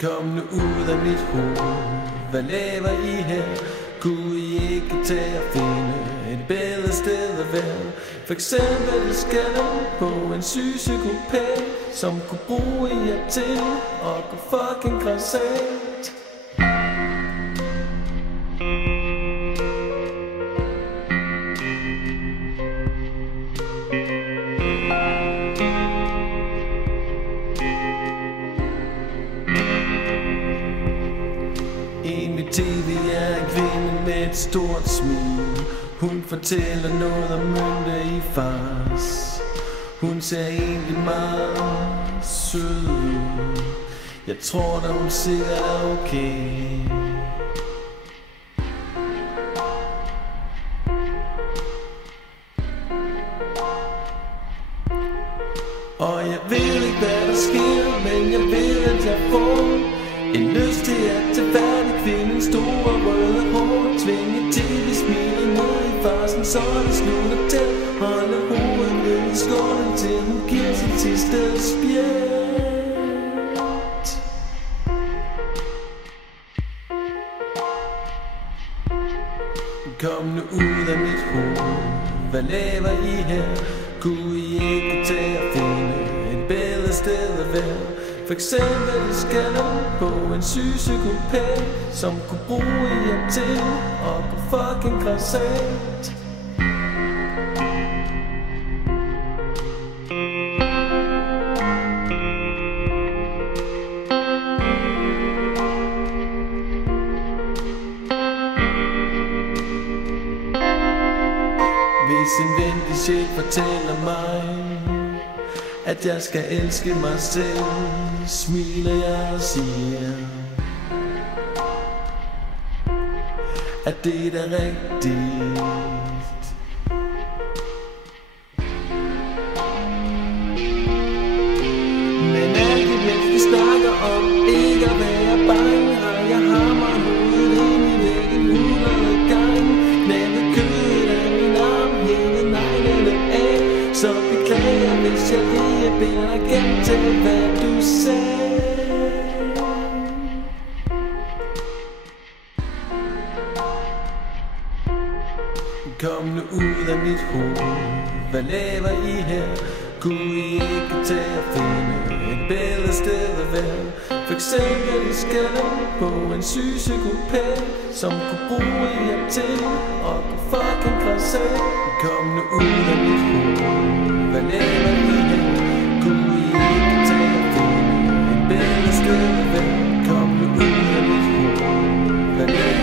Kom nu ud af mit hoved. Hvad laver I her? Kunne I ikke tage og finde et bedre sted at være? For eksempel skal på en syg psykopat, som kunne bruge jer til at gå fucking grassat. En ved tv er en kvinde med et stort smil. Hun fortæller noget om mønte i fars. Hun ser egentlig meget sød ud. Jeg tror da hun sikkert er okay. Og jeg ved ikke hvad der sker, men jeg ved at jeg får en lyst til at tage fat i kvindens store røde hår. Tvinge tv-smilet ned i farsen, så det slutter til. Holde hovedet ned i skålen, til hun giver sit sidste spjæt. Kom nu ud af mit hoved. Hvad laver I her? Kunne I ikke tage og finde et bedre sted at være? For eksempel skal på en syg psykopat, som kunne bruge jer til at gå fucking grassat. Hvis en venlig sjæl fortæller mig at jeg skal elske mig selv, smiler jeg og siger at det er da rigtigt. Men alt imens vi snakker om ikke at være bange, har jeg hamret hovedet ind i væggen 100 gange. Knækket kødet af min arm, hele neglene af. Så beklager hvis jeg lige beder dig gentage hvad du sagde. Kom nu ud af mit hoved. Hvad laver I her? Kunne I ikke tage og finde et bedre sted at være? For eksempel skal på en syg psykopat, som kunne bruge jer til at gå fucking grassat. Kom nu ud af mit hoved. Hvad laver I her? Kunne I ikke tage og finde et bedre sted at være? Kom nu ud af mit hoved. Hvad laver